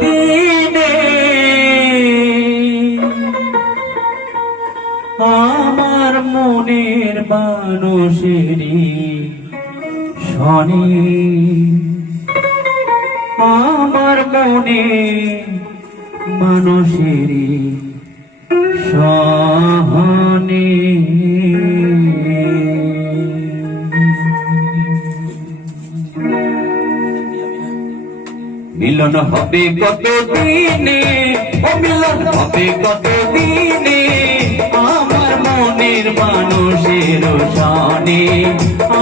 দিনে আমার মনের মানুষেরই শনি, আমার মনে মানুষেরই সহনে মিলন হবে কত দিনে, ও মিলন হবে কত দিনে আমার মনের মানুষের শানে,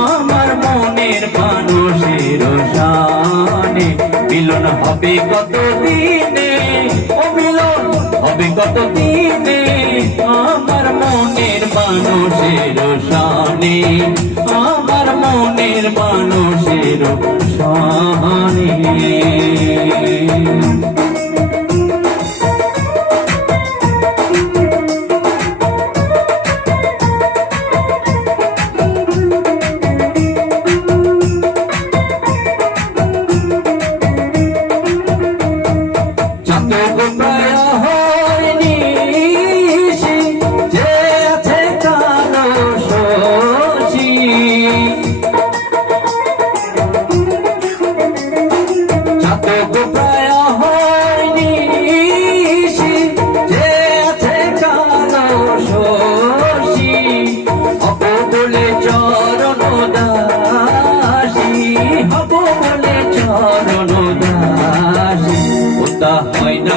আমার মনের মানুষের শানে মিলন হবে কত দিনে, ও মিলন হবে কত দিনে আমার মনের মানুষের শানে, আমার মনের মানুষের শানে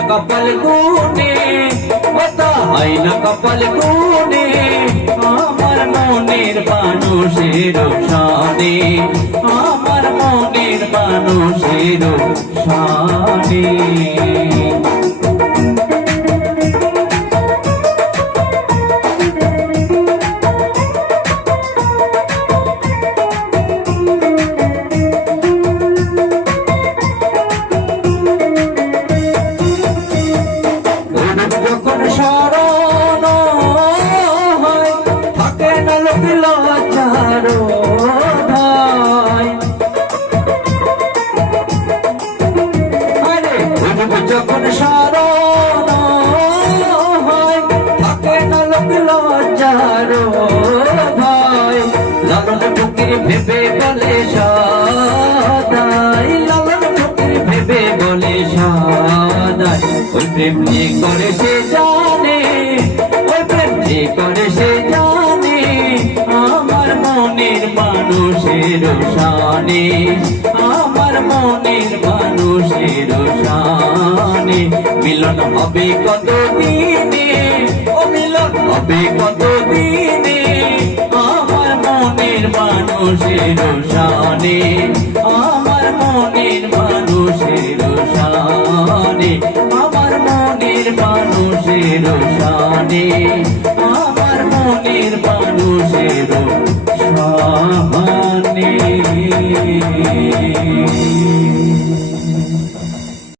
কপাল গুনে, ওটা হয় না কপাল গুনে আমার মনের মানুষের শানে, আমার মনের মানুষের শানে যখন স্মরণ হয় থাকে না লোক লজ্জার ভয়, লালন ফকির ভেবে বলে সদাই, লালন ফকির ভেবে বলে সদাই ওই প্রেম যে করে সে জানে, ওই প্রেম যে করে সে জানে আমার মনের মানুষের শানে, আমার মনের মানুষের শানে মিলন হবে কত দিনে, ও মিলন হবে কত দিনে আমার মনের মানুষের শানে, আমার মনের মানুষের শানে, আমার মনের মানুষের শানে, আমার মনের মানুষের শানে।